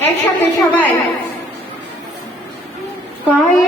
একসাথে সবাই। কয়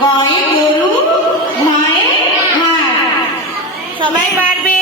ગાય ગોરું માય માર સમય બાર બે